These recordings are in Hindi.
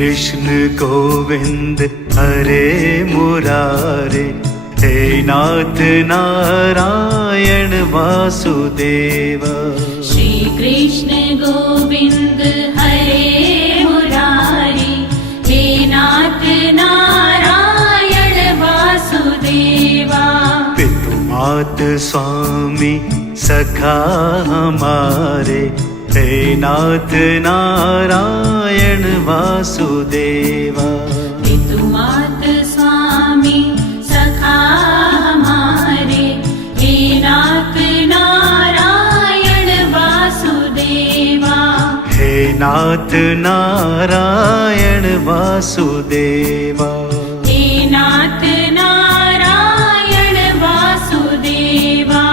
कृष्ण गोविंद हरे मुरारे, हे नाथ नारायण वासुदेव। श्री कृष्ण गोविंद हरे मुरारी, हे नाथ नारायण वासुदेवा। पितु मात स्वामी सखा हमारे, हे नाथ नारायण वासुदेवा। पितु मात स्वामी सखा हमारे, हे नाथ नारायण वासुदेवा। हे नाथ नारायण वासुदेवा। हे नाथ नारायण वासुदेवा।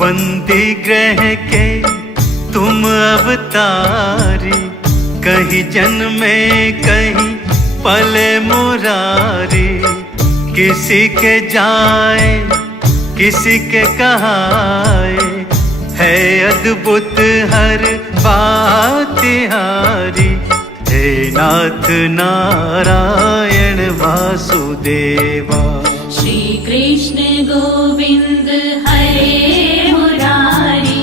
बंदी ग्रह के तुम अवतारी, कहीं जन्मे कहीं पले मुरारी। किसी के जाए किसी के कहाए, है अद्भुत हर बात हारी। हे नाथ नारायण वासुदेवा। श्री कृष्ण गोविंद हरे मुरारी,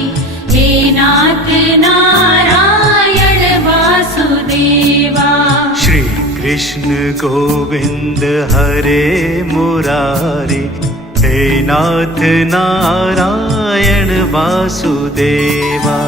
हे नाथ नारायण वासुदेवा। श्री कृष्ण गोविंद हरे मुरारी, हे नाथ नारायण वासुदेवा।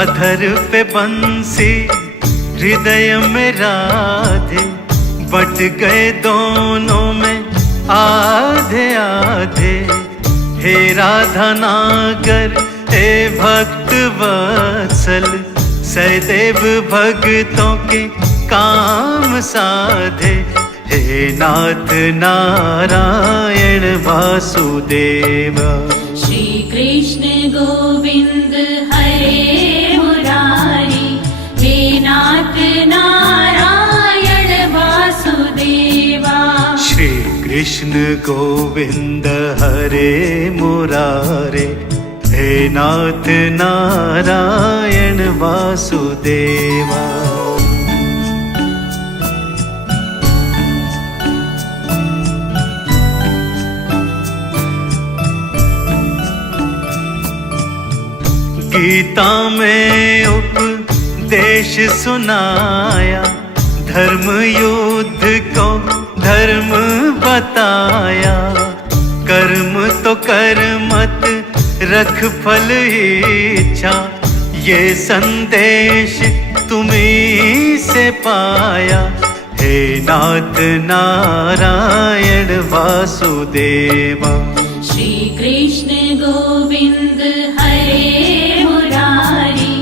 अधर पे बंसी हृदय में राधे, बट गए दोनों में आधे आधे। हे राधा नागर हे भक्त वत्सल, सदैव भक्तों के काम साधे। हे नाथ नारायण वासुदेवा। श्री कृष्ण गोविंद हरे मुरारी, हे नाथ नारायण वासुदेवा। श्री कृष्ण गोविंद हरे मुरारे, हे नाथ नारायण वासुदेवा। गीता में उपदेश सुनाया, धर्म युद्ध को धर्म बताया। कर्म तो कर मत रख फल इच्छा, ये संदेश तुम्हीं से पाया। हे नाथ नारायण वासुदेवा। श्री कृष्ण गोविंद हरे मुरारी,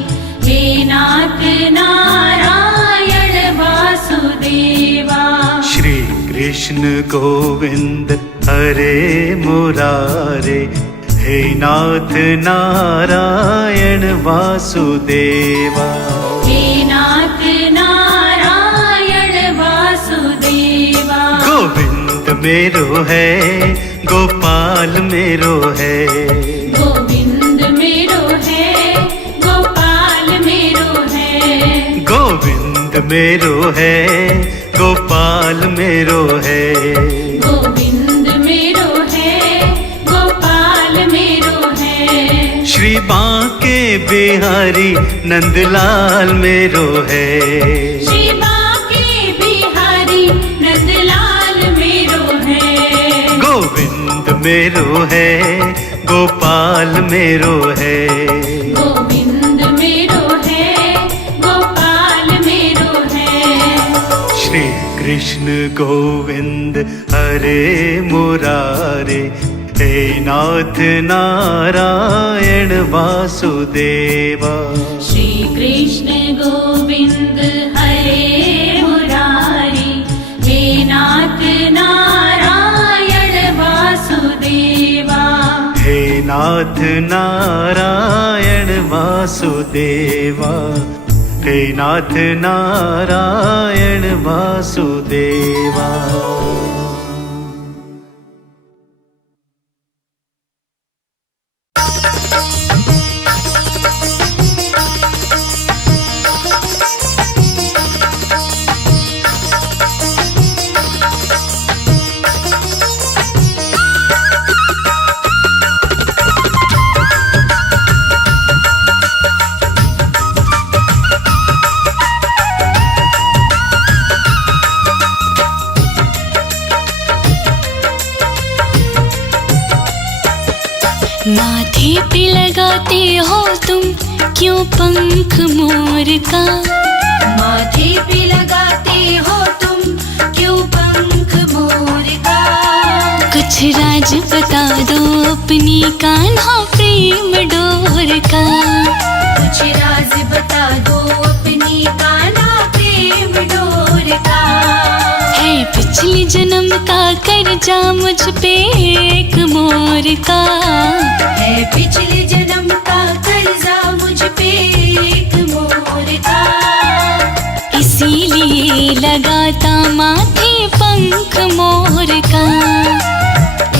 हे नाथ नारायण वासुदेवा। श्री कृष्ण गोविंद हरे मुरारे, हे नाथ नारायण वासुदेवा। हे नाथ नारायण वासुदेवा। गोविंद मेरो है गोपाल मेरो है, गोविंद मेरो है गोपाल मेरो है। गोविंद मेरो है गोपाल मेरो है। गोविंद मेरो है गोपाल मेरो है। श्री बांके बिहारी नंदलाल मेरो है। श्री बांके बिहारी नंदलाल मेरो है। गोविंद मेरो है गोपाल मेरो है। गोविंद मेरो है गोपाल मेरो है। श्री कृष्ण गोविंद हरे मुरारे, हे नाथ नारायण वासुदेवा। श्री कृष्ण कृष्ण गोविंद हरे मुरारी, हे नाथ नारायण वासुदेवा। हे नाथ नारायण वासुदेवा, हे नाथ नारायण वासुदेवा। माथे पे लगाते हो तुम क्यों पंख मोर का? माथे पे लगाते हो तुम क्यों पंख मोर का? कुछ राज बता दो अपनी कान्हा प्रेम डोर का। कुछ राज बता दो अपनी कान्हा प्रेम डोर का। है पिछले जन्म का कर्जा मुझ पे एक मोर का। है पिछले जन्म का कर्जा मुझ पे एक मोर का। इसीलिए लगाता माथे पंख मोर का।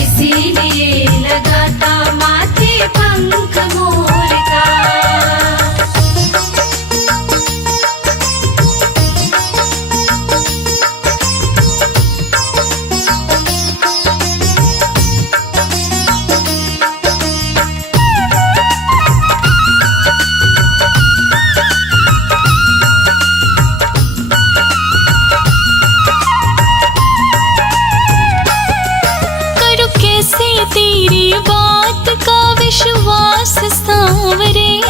इसीलिए लगाता माथे पंख मोर का। तेरी बात का विश्वास सांवरे,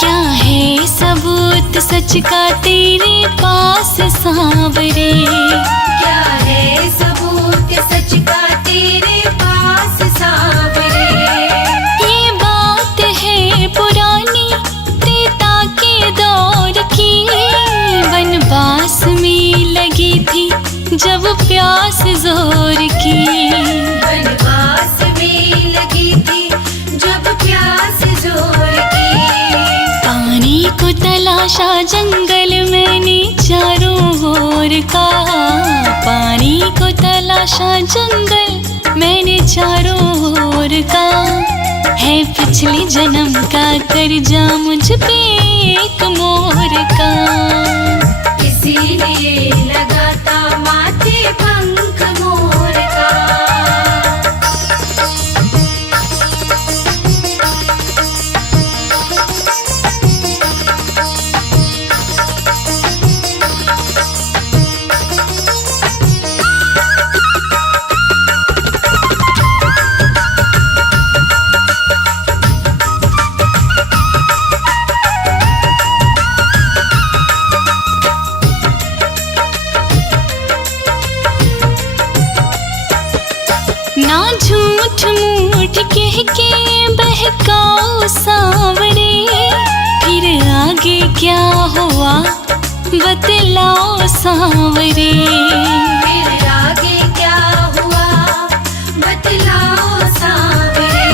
क्या है सबूत सच का तेरे पास सांवरे? क्या है सबूत सच का तेरे पास सांवरे? ये बात है पुरानी त्रेता के दौर की, वनवास में लगी थी जब प्यास जोर की। वनवास में लगी थी जब प्यास जोर की। पानी को तलाशा जंगल मैंने चारों ओर का। पानी को तलाशा जंगल मैंने चारों ओर का। है पिछले जन्म का कर्जा मुझ पे एक मोर का। इसीलिए लगाता माथे पंख मोर का। ना झूठ मूठ कह के बहकाओ सांवरे, फिर आगे क्या हुआ बतलाओ सांवरे। फिर आगे क्या हुआ बतलाओ सांवरे।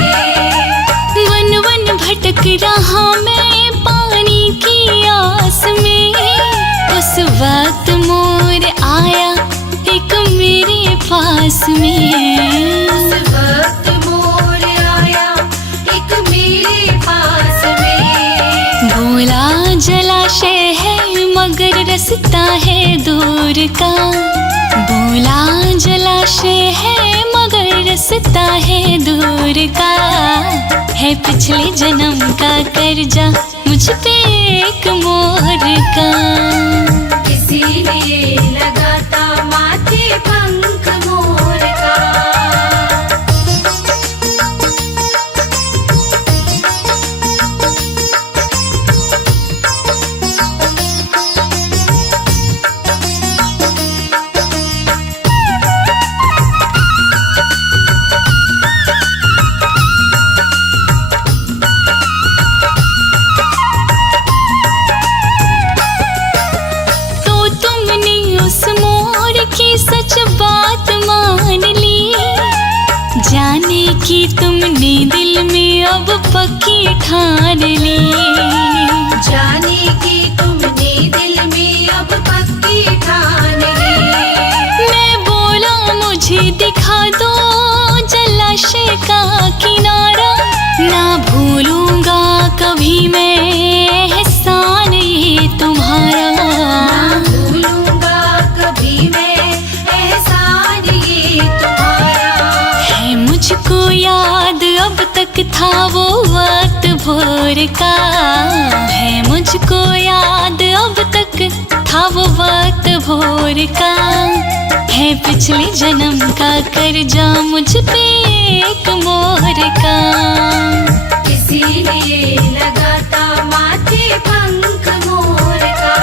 वन वन भटक रहा मैं पानी की आस में, उस वक्त मोर आया एक मेरे पास में। उस वक्त मोर आया एक मेरे पास में। बोला जलाशय है मगर रास्ता है दूर का। बोला जलाशय है मगर रास्ता है दूर का। है पिछले जन्म का कर्जा मुझ पे एक मोर का। इसीलिए लगाता माथे पंख मोर का। जाने कि तुमने दिल में अब पक्की ठान ली, जाने कि तुमने दिल में अब पक्की ठान ली। मैं बोला मुझे दिखा दो जलाशय का किनारा, ना भूलूंगा कभी मैं एहसान ये तुम्हारा, ना भूलूंगा कभी मैं एहसान ये तुम्हारा। है मुझको याद अब तक था वो वक्त भोर का, है मुझको याद अब तक था वो वक्त भोर का, है पिछले जन्म का कर्जा मुझ पे एक मोर का। इसीलिए लगाता माथे पंख मोर का।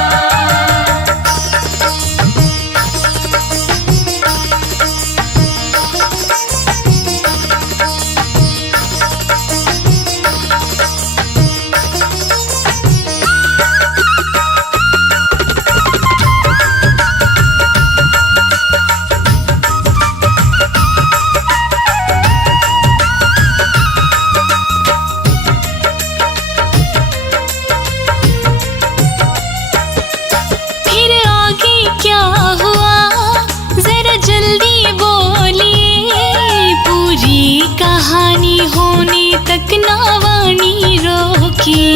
फिर आगे क्या हुआ जरा जल्दी बोलिए, पूरी कहानी होने तक ना वाणी रोकिए,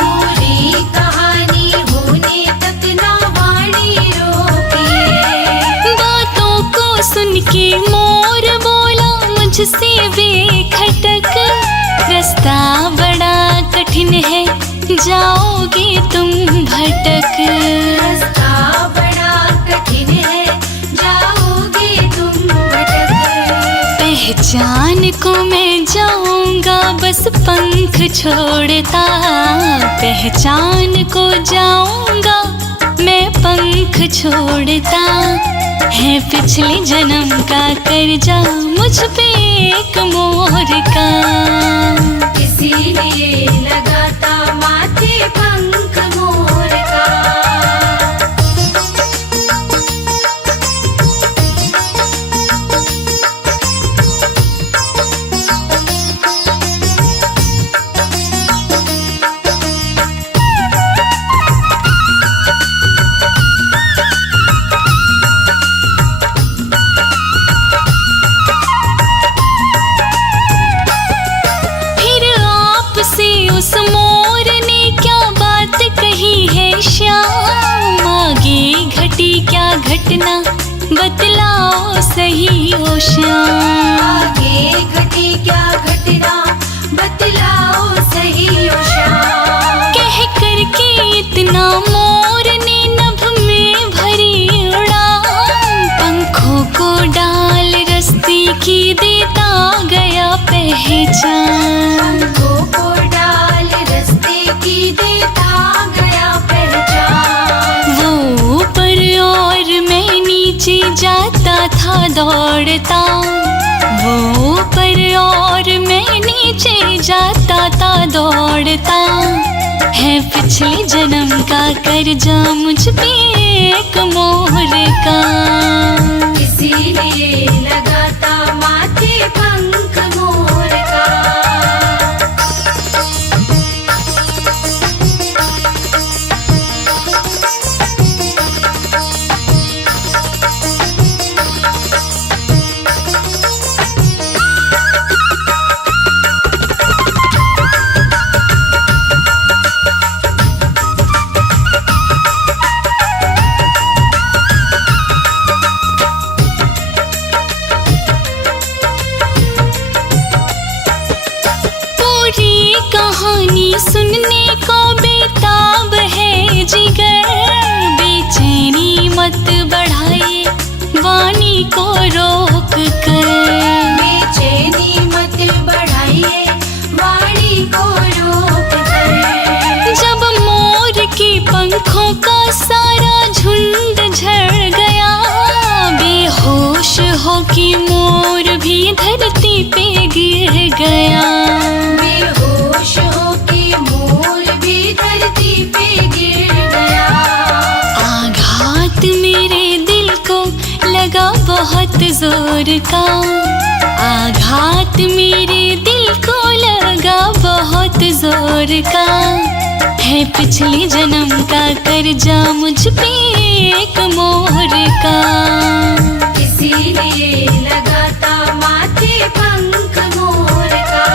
पूरी कहानी होने तक ना वाणी रोकिए। बातों को सुन के मोर बोला मुझसे बेखटक, रास्ता बड़ा कठिन है जाओगे तुम भटक, रास्ता बड़ा कठिन है जाओगे तुम भटक। पहचान को मैं जाऊंगा बस पंख छोड़ता, पहचान को जाऊंगा मैं पंख छोड़ता, है पिछले जन्म का कर्जा मुझ पे एक मोर का। इसीलिए लगाता माथे पंख मोर का। फिर आपसे उस मोर ने क्या बात कही है श्याम, आगे घटी क्या घटना बतलाओ सही ओ श्याम, आगे घटी क्या घटना बतलाओ सही ओ श्याम। कह करके इतना मोर ने नभ में भरी उड़ान, पंखों को डाल रस्ते की देता गया पहचान, पंखों को डाल रस्ते की देता गया पहचान। वो ऊपर और मैं नीचे जाता था दौड़ता, वो ऊपर और मैं नीचे जाता था दौड़ता, है पिछले जन्म का कर्जा मुझ पे एक मोर का। इसीलिए लगाता माथे पंख मोर का। कहानी सुनने को बेताब है जिगर, बेचैनी मत बढ़ाइए वाणी को रोक कर, बेचैनी मत बढ़ाइए वाणी को रोक कर। जब मोर के पंखों का सारा झुंड झड़ गया, बेहोश हो कि मोर भी धरती पे गिर गया, बेहोश हो के मोर भी धरती पे गिर गया। आघात मेरे दिल को लगा बहुत जोर का, आघात मेरे दिल को लगा बहुत जोर का, है पिछले जन्म का कर्जा मुझ पे एक मोर का। इसीलिए लगाता माथे पंख मोर का।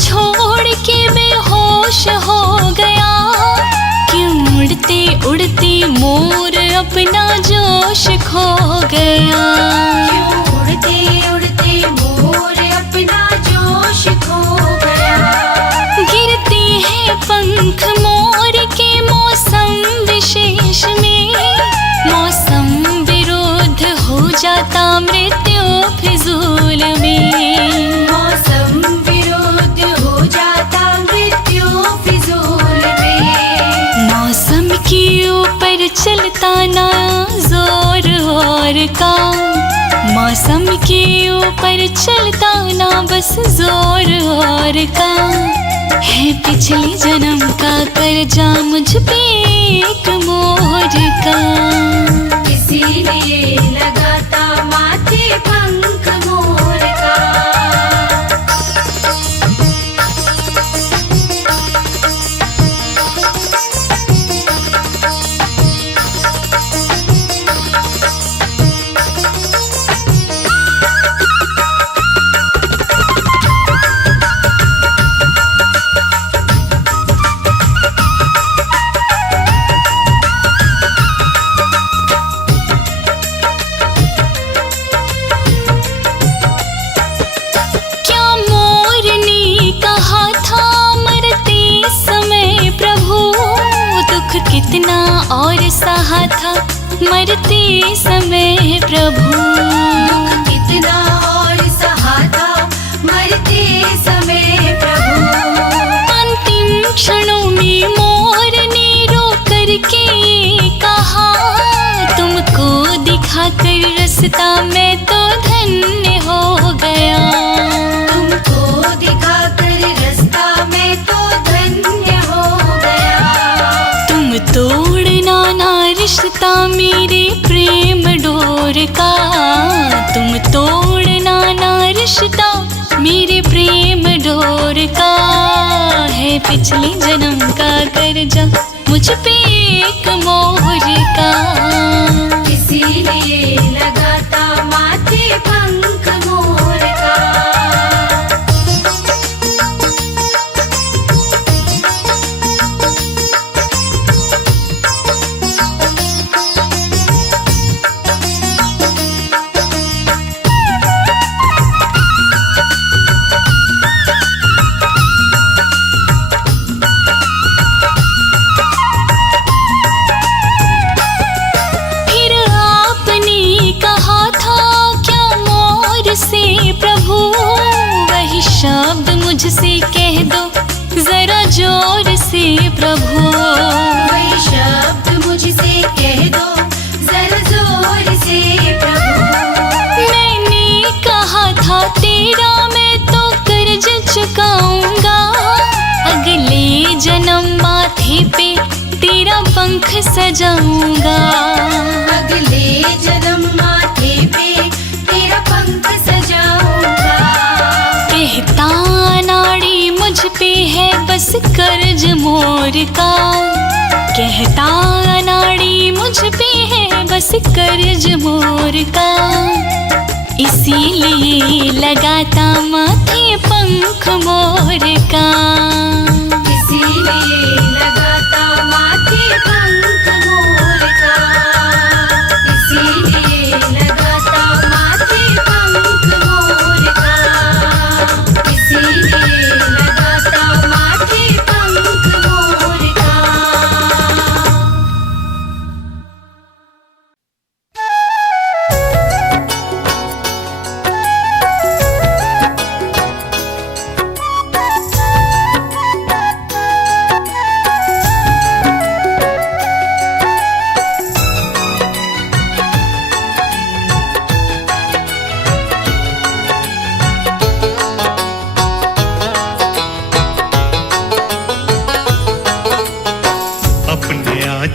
छोड़ के बेहोश हो गया, क्यों उड़ते उड़ते मोर अपना जोश खो गया। क्यों उड़ते उड़ते मोर अपना जोश खो गया। गिरते हैं पंख मोर के मौसम विशेष में, मौसम विरोध हो जाता मृत्यु फिजूल में। मौसम विरोध हो जाता मृत्यु फिजूल में। मौसम के ऊपर चलता ना जोर और का, मौसम के ऊपर चलता ना बस जोर और का, है पिछले जन्म का कर्जा मुझ पे एक मोर का। इसीलिए लगाता माथे पंख मोर का। कितना और सहा था मरते समय प्रभु, दुख कितना और सहा था मरते समय प्रभु। अंतिम क्षणों में मोर ने रो करके कहा, तुमको दिखाकर रास्ता मैं तो धन्य हो गया। तुमको दिखाकर रास्ता मैं तो धन्य हो गया। तुम तोड़ना ना रिश्ता मेरे प्रेम डोर का, तुम तोड़ना ना रिश्ता मेरे प्रेम डोर का, है पिछले जन्म का कर्जा मुझ पे एक मोर का। इसीलिए लगाता माथे पंख मोर का। शब्द मुझसे कह दो जरा जोर से प्रभु, वही शब्द मुझसे कह दो जरा जोर से प्रभु। मैंने कहा था तेरा मैं तो कर्ज चुकाऊंगा, अगले जन्म माथे पे तेरा पंख सजाऊंगा। अगले जन्म माथे पे तेरा पंख सजाऊंगा। कहता नाड़ी मुझ पे है बस कर्ज मोर का, कहता नाड़ी मुझ पे है बस कर्ज मोर का। इसीलिए लगाता माथे पंख मोर का। इसीलिए लगाता माथे पंख मोर का। इसीलिए लगाता माथे पंख मोर का। इसीलिए लगाता माथे पंख मोर का।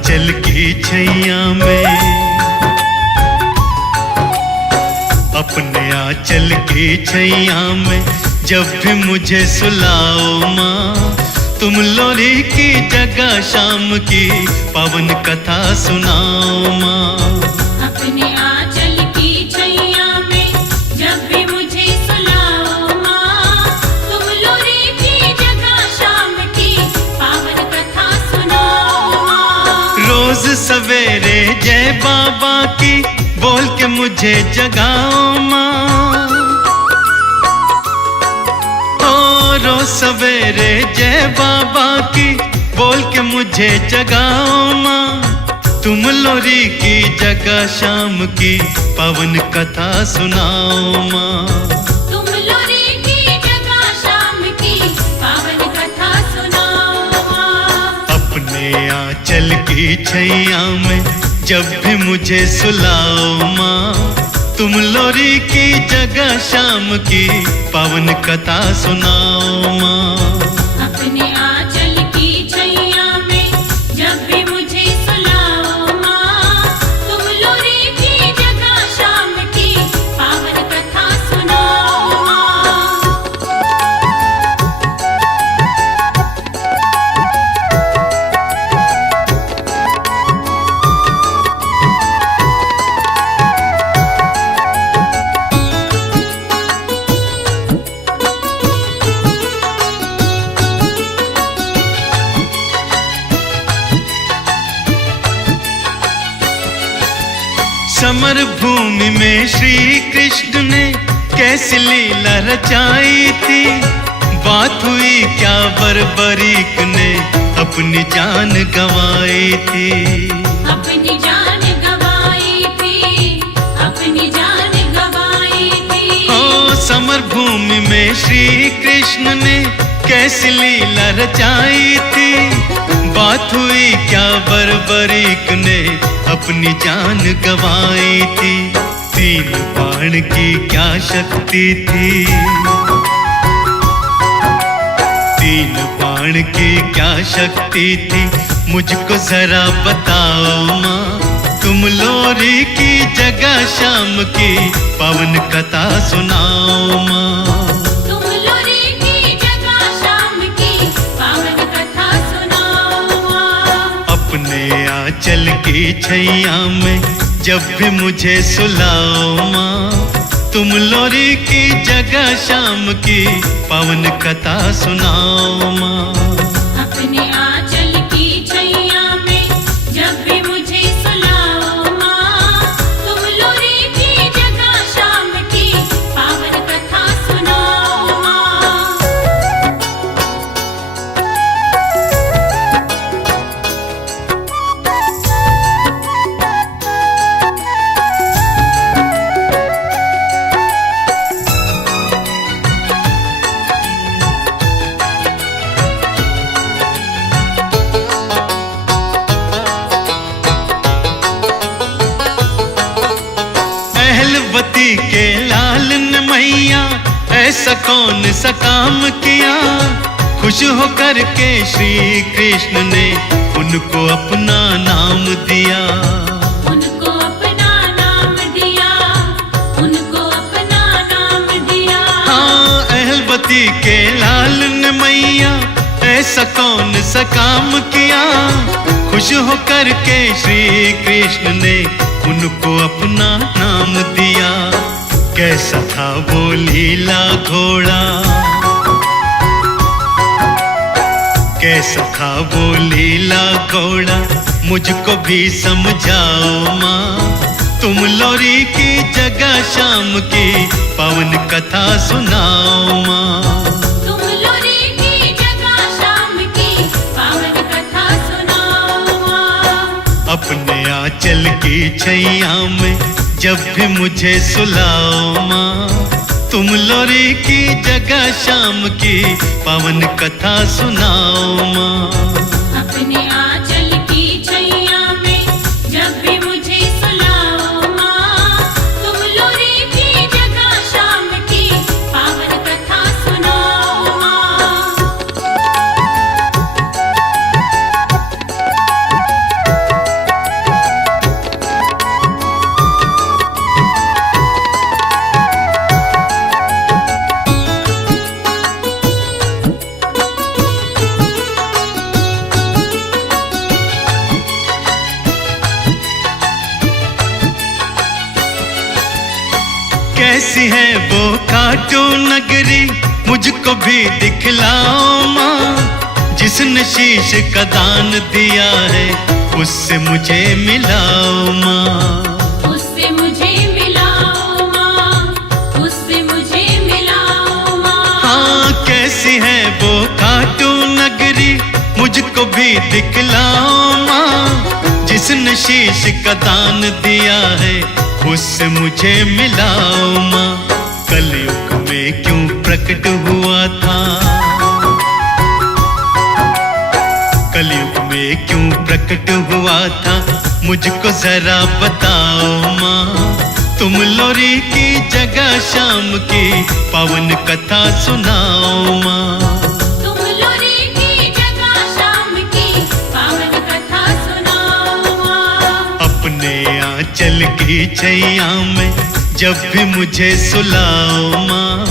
आंचल की छैया में, अपने आंचल की छैया में जब भी मुझे सुलाओ माँ, तुम लोरी की जगह शाम की पावन कथा सुनाओ माँ। अपने आंचल की छैया में जब भी मुझे सुलाओ माँ, तुम लोरी की जगह शाम की पावन कथा सुनाओ माँ। रोज सवेरे जय बाबा की बोल के मुझे जगाओ माँ, ओ रोज सवेरे जय बाबा की बोल के मुझे जगाओ माँ, तुम लोरी की जगह शाम की पावन कथा सुनाओ माँ। तुम लोरी की जगह शाम की पावन कथा सुनाओ माँ। अपने आंचल की छैया में जब भी मुझे सुलाओ माँ, तुम लोरी की जगह शाम की पावन कथा सुनाओ माँ। अपने आंचल की छैया में जब भी मुझे सुलाओ माँ, तुम लोरी की जगह शाम की पावन कथा सुनाओ माँ। समर भूमि में श्री कृष्ण ने कैसी लीला रचाई थी, बात हुई क्या बर्बरीक ने अपनी जान गंवाई थी। अपनी जान गंवाई थी, अपनी जान गंवाई थी। ओ समर भूमि में श्री कृष्ण ने कैसी लीला रचाई थी, बात हुई क्या बर्बरीक ने अपनी जान गंवाई थी। तीन बाण की क्या शक्ति थी, तीन बाण की क्या शक्ति थी, मुझको जरा बताओ माँ, तुम लोरी की जगह शाम की पावन कथा सुनाओ माँ। तुम लोरी की जगह शाम की पावन कथा सुनाओ माँ। अपने आंचल की छैया में जब भी मुझे सुलाओ माँ, तुम लोरी की जगह शाम की पावन कथा सुनाओ माँ। अपने आंचल की छैया में जब भी मुझे सुलाओ माँ, तुम लोरी की जगह शाम की पावन कथा सुनाओ माँ। अहलवती के लाल ने मैया ऐसा कौन सा काम किया, खुश होकर के श्री कृष्ण ने उनको अपना नाम दिया। उनको अपना नाम दिया, उनको अपना नाम दिया। हाँ अहलवती के लाल ने मैया ऐसा कौन सा काम किया, खुश होकर के श्री कृष्ण ने उनको अपना नाम दिया। कैसा था वो लीला घोड़ा, कैसा था वो लीला घोड़ा, मुझको भी समझाओ माँ, तुम लोरी की जगह शाम की पावन कथा सुनाओ माँ। तुम लोरी की जगह शाम की पावन कथा सुनाओ माँ। अपने आंचल की छैया में जब भी मुझे सुलाओ माँ, तुम लोरी की जगह शाम की पावन कथा सुनाओ माँ। अपने आंचल की छैया में जब भी मुझे सुलाओ माँ, तुम लोरी की जगह शाम की पावन कथा सुनाओ माँ। कैसी है वो खाटू नगरी, मुझको भी दिखलाओ माँ। जिसने शीश का दान दिया है, उससे मुझे मिलाओ माँ। उससे मुझे मिलाओ माँ, उससे मुझे मिलाओ माँ। हाँ, कैसी है वो खाटू नगरी, मुझको भी दिखलाओ माँ। जिसने शीश का दान दिया है, उससे मुझे मिलाओ माँ। कलयुग में क्यों प्रकट हुआ था, कलयुग में क्यों प्रकट हुआ था, मुझको जरा बताओ माँ। तुम लोरी की जगह शाम की पावन कथा सुनाओ माँ। तुम लोरी की जगह शाम की पावन कथा सुनाओ माँ। अपने आंचल की छैया में जब भी मुझे सुलाओ माँ।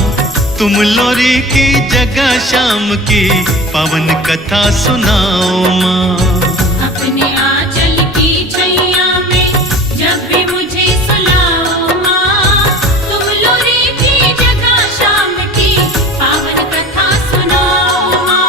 तुम लोरी की जगह शाम की पावन कथा सुनाओ माँ। अपने आंचल की छैया में जब भी मुझे सुलाओ माँ। तुम लोरी की जगह शाम की पावन कथा सुनाओ माँ।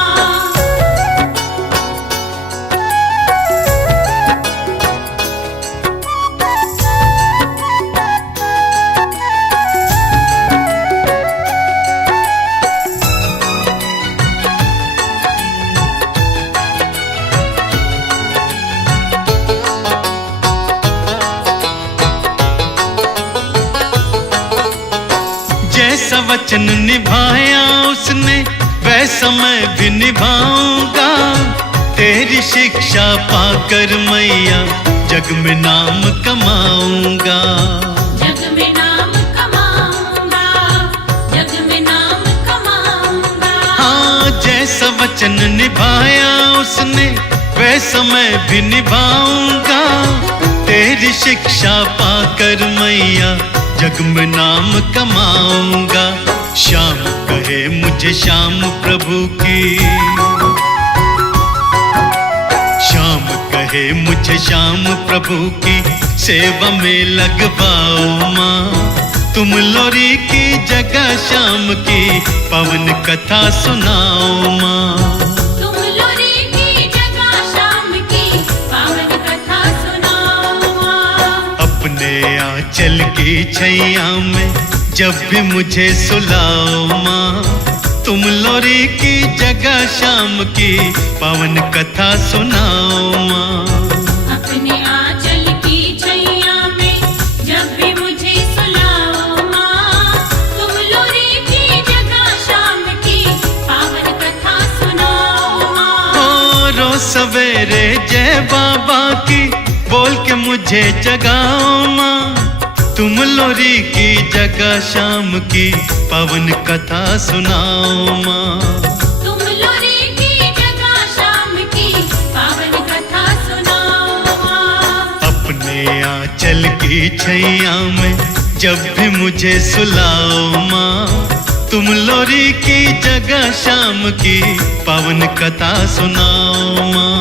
जैसा वचन निभाया उसने, वैसा मैं भी निभाऊंगा। तेरी शिक्षा पाकर मैया जग में नाम कमाऊंगा। जग में नाम कमाऊंगा, जग में नाम कमाऊंगा। हाँ, जैसा वचन निभाया उसने, वैसा मैं भी निभाऊंगा। तेरी शिक्षा पाकर मैया जग में नाम कमाऊंगा। श्याम कहे मुझे श्याम प्रभु की, श्याम कहे मुझे श्याम प्रभु की सेवा में लगवाओ माँ। तुम लोरी की जगह शाम की पावन कथा सुनाओ माँ। तुम लोरी की जगह शाम की पावन कथा सुनाओ माँ। अपने आंचल की छैया में जब भी मुझे सुलाओ माँ। तुम लोरी की जगह शाम की पावन कथा सुनाओ माँ। अपने आंचल की छैया में जब भी मुझे सुलाओ माँ। तुम लोरी की जगह शाम की पावन कथा सुनाओ माँ। रोज सवेरे जय बाबा की बोल के मुझे जगाओ माँ। तुम लोरी की जगह शाम की पावन कथा सुनाओ माँ। तुम लोरी की जगह शाम की पावन कथा सुनाओ माँ। अपने आंचल की छैया में जब भी मुझे सुलाओ माँ। तुम लोरी की जगह शाम की पावन कथा सुनाओ माँ।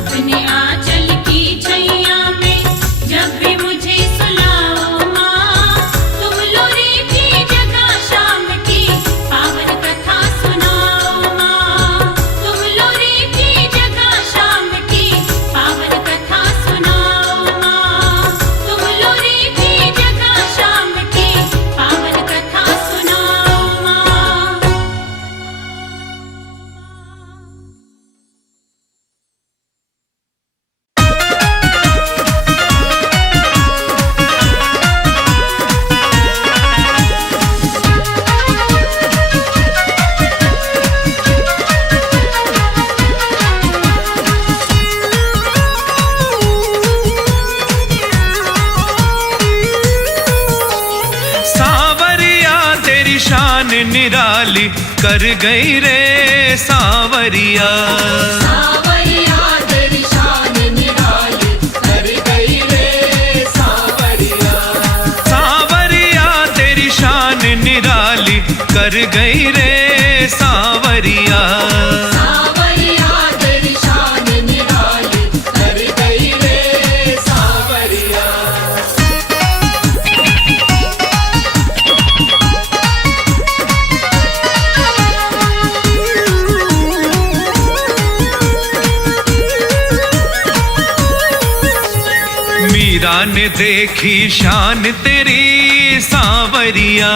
अपने आंचल की छैया में जब भी मुझे सुलाओ माँ। तुम लोरी की जगह शाम की पावन कथा सुनाओ माँ। तुम लोरी की जगह शाम की पावन कथा सुनाओ माँ। तुम लोरी की जगह शाम की पावन कथा सुनाओ माँ। सावरिया तेरी शान निराली कर गई रे सावरिया। सावरिया तेरी शान निराली कर गई रे सावरिया। सावरिया तेरी शान निराली कर गई रे सावरिया। सावरिया तेरी शान निराली कर गई रे सावरिया। मीरा ने देखी शान तेरी सांवरिया,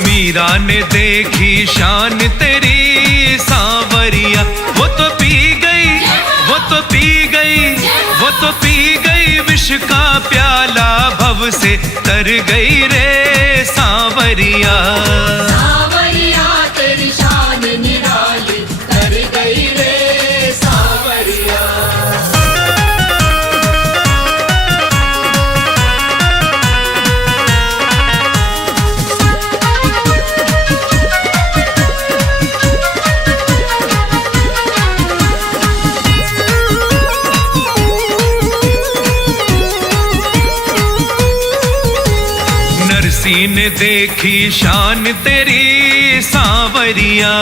मीरा ने देखी शान तेरी सांवरिया। वो तो पी गई, वो तो पी गई, वो तो पी गई विष का प्याला, भव से तर गई रे सांवरिया। सांवरिया तेरी शान निराली, तर गई रे सांवरिया। नरसी ने देखी शान तेरी सांवरिया,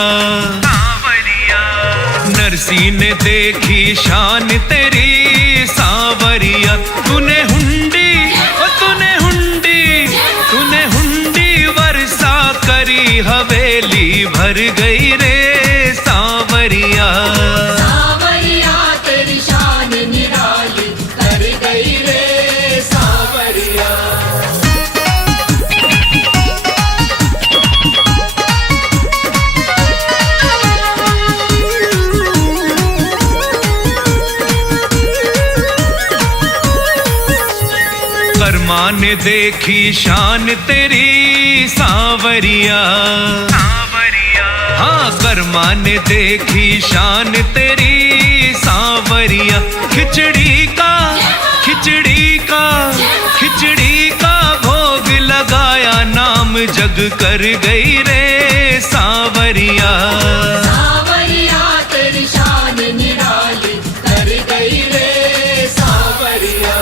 नरसी ने देखी शान तेरी सांवरिया। तूने हुंडी, ओ तूने हुंडी, तूने हुंडी वर्षा करी, हवेली भर गई रे सांवरिया। सांवरिया तेरी शान निराली, तर गई रे सांवरिया। कर्मा ने देखी शान तेरी सांवरिया, हाँ कर्मा ने देखी शान तेरी सांवरिया। खिचड़ी का, खिचड़ी का, खिचड़ी का भोग लगाया, नाम जग कर गई रे सांवरिया। सांवरिया तेरी शान निराली, तर गई रे सांवरिया।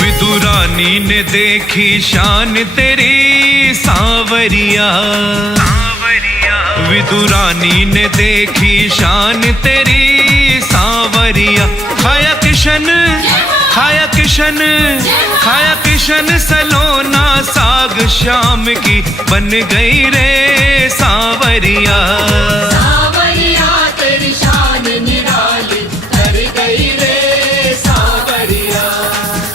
विदुरानी ने देखी शान तेरी सांवरिया, विदुरानी ने देखी शान तेरी सांवरिया। खाया किशन, खाया किशन, खाया किशन सलोना, साग शाम की बन गई रे सांवरिया। सांवरिया तेरी शान निराली, तर गई रे सांवरिया।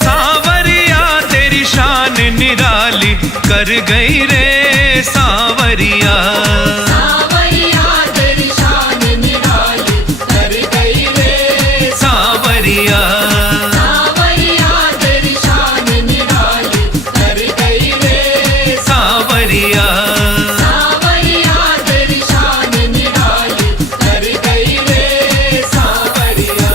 सांवरिया तेरी शान निराली, कर गई रे सांवरिया। सांवरिया तेरी शान निराली, तर गई रे सांवरिया। सांवरिया तेरी शान निराली, तर गई रे सांवरिया। सांवरिया तेरी शान निराली, तर गई रे सांवरिया।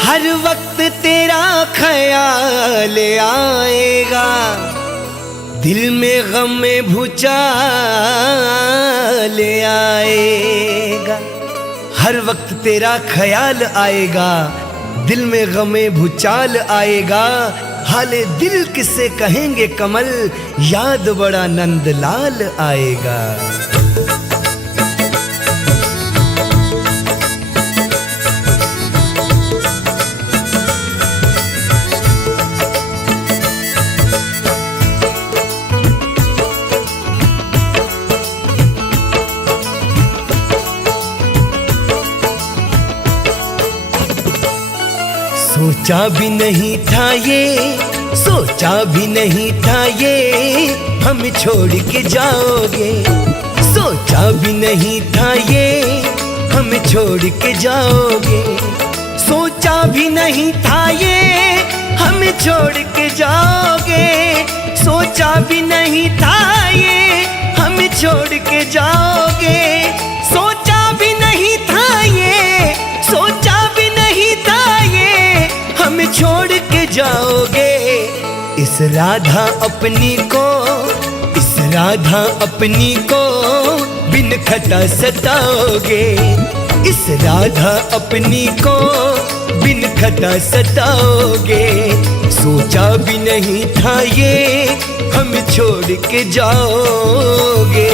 हर वक्त तेरा ख्याल आएगा, दिल में गम में भूचाल आएगा। हर वक्त तेरा ख्याल आएगा, दिल में गम में भूचाल आएगा। हाले दिल किसे कहेंगे कमल, याद बड़ा नंदलाल आएगा। सोचा भी नहीं था ये, सोचा भी नहीं था ये, हम छोड़ के जाओगे। सोचा भी नहीं था ये, हम छोड़ के जाओगे। सोचा भी नहीं था ये, हम छोड़ के जाओगे। सोचा भी नहीं था ये, हम छोड़ के जाओगे। सोचा भी नहीं था ये, सोचा भी नहीं था ये, हम छोड़ के जाओगे। इस राधा अपनी को, इस राधा अपनी को बिन खता सताओगे। इस राधा अपनी को बिन खता सताओगे। सोचा भी नहीं था ये हम छोड़ के जाओगे।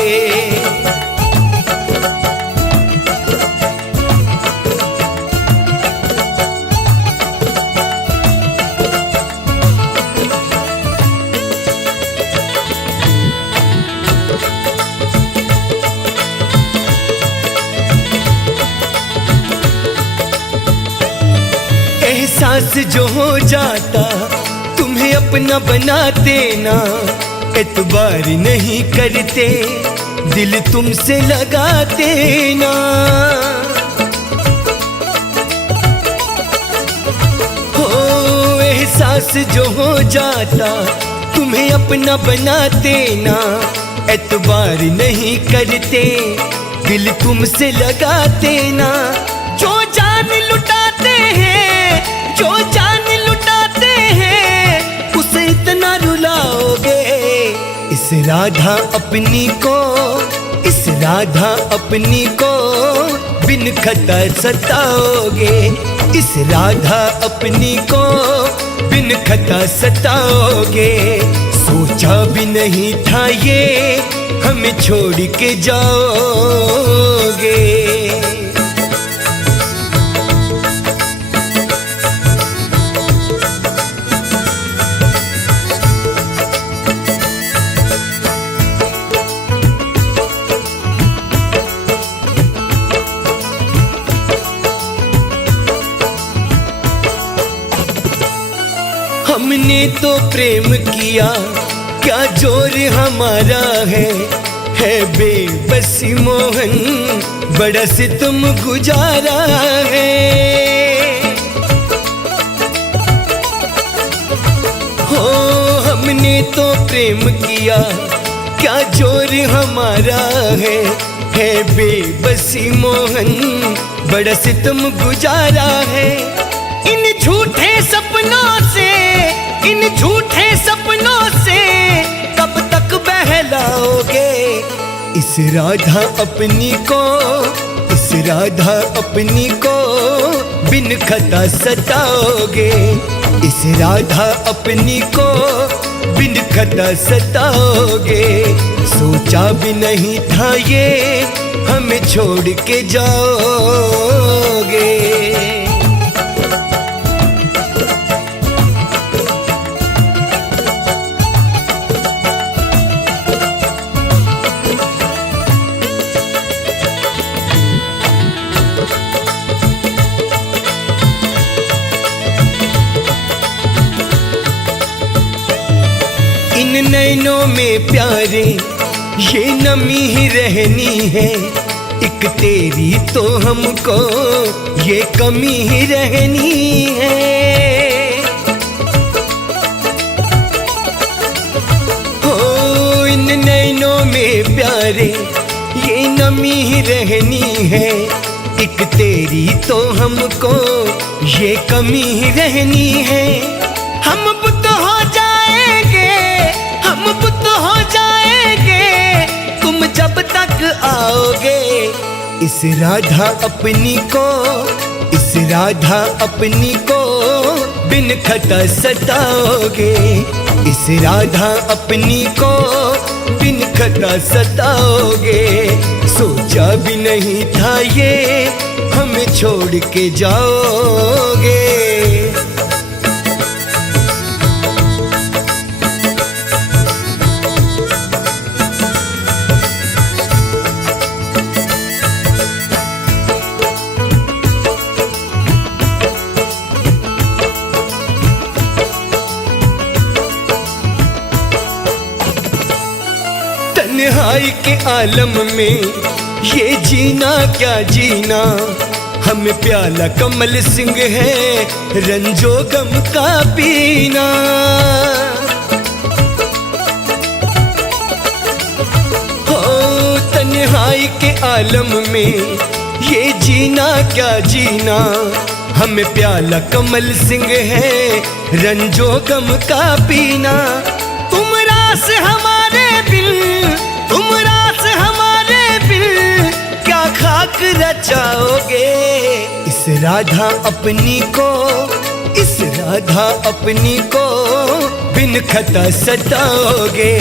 एहसास जो हो जाता तुम्हें अपना बनाते ना, एतबार नहीं करते दिल तुमसे लगाते ना। हो एहसास जो हो जाता तुम्हें अपना बनाते ना, एतबार नहीं करते दिल तुमसे लगाते ना। जो जान लुटाते हैं, जो जान लुटाते हैं, उसे इतना रुलाओगे। इस राधा अपनी को, इस राधा अपनी को बिन खता सताओगे। इस राधा अपनी को बिन खता सताओगे। सोचा भी नहीं था ये हमें छोड़ के जाओगे। हमने तो प्रेम किया, क्या जोर हमारा है बेबसी मोहन, बड़ा सितम गुजारा है। हो हमने तो प्रेम किया, क्या जोर हमारा है बेबसी मोहन, बड़ा सितम गुजारा है। इन झूठे सपनों से, इन झूठे सपनों से कब तक बहलाओगे। इस राधा अपनी को, इस राधा अपनी को बिन खता सताओगे। इस राधा अपनी को बिन खता सताओगे। सोचा भी नहीं था ये हमें छोड़ के जाओगे। इन नैनों में प्यारे ये नमी ही रहनी है, एक तेरी तो हमको ये कमी ही रहनी है। हो इन नैनों में प्यारे ये नमी ही रहनी है, एक तेरी तो हमको ये कमी ही रहनी है। हम बुत हो जाएंगे, हम बुत हो जाएंगे, तुम जब तक आओगे। इस राधा अपनी को, इस राधा अपनी को बिन खता सताओगे। इस राधा अपनी को बिन खता सताओगे। सोचा भी नहीं था ये हमें छोड़ के जाओगे। तन्हाई के आलम में ये जीना क्या जीना, हमें प्याला कमल सिंह है रंजो गम का पीना। हो तन्हाई के आलम में ये जीना क्या जीना, हमें प्याला कमल सिंह है रंजो गम का पीना। तुम रास हमारे बिन, तुम रास हमारे बिन, क्या खा नाटक रचाओगे। इस राधा अपनी को, इस राधा अपनी को बिन खता सताओगे।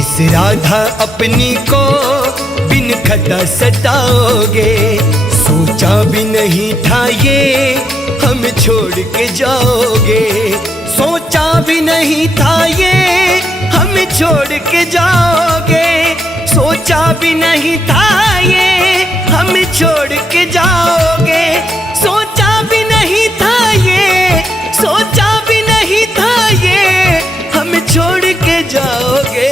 इस राधा अपनी को बिन खता सताओगे। सोचा भी नहीं था ये हम छोड़ के जाओगे। सोचा भी नहीं था ये हम छोड़ के जाओगे। सोचा भी नहीं था ये हम छोड़ के जाओगे। सोचा भी नहीं था ये, सोचा भी नहीं था ये हम छोड़ के जाओगे।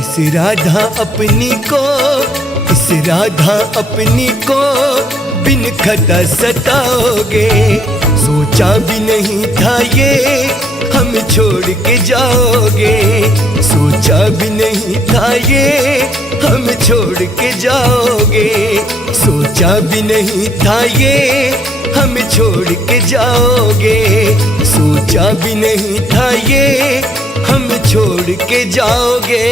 इस राधा अपनी को, इस राधा अपनी को बिन खता सताओगे। सोचा भी नहीं था ये हम छोड़ के जाओगे। सोचा भी नहीं था ये हम छोड़ के जाओगे। सोचा भी नहीं था ये हम छोड़ के जाओगे। सोचा भी नहीं था ये हम छोड़ के जाओगे।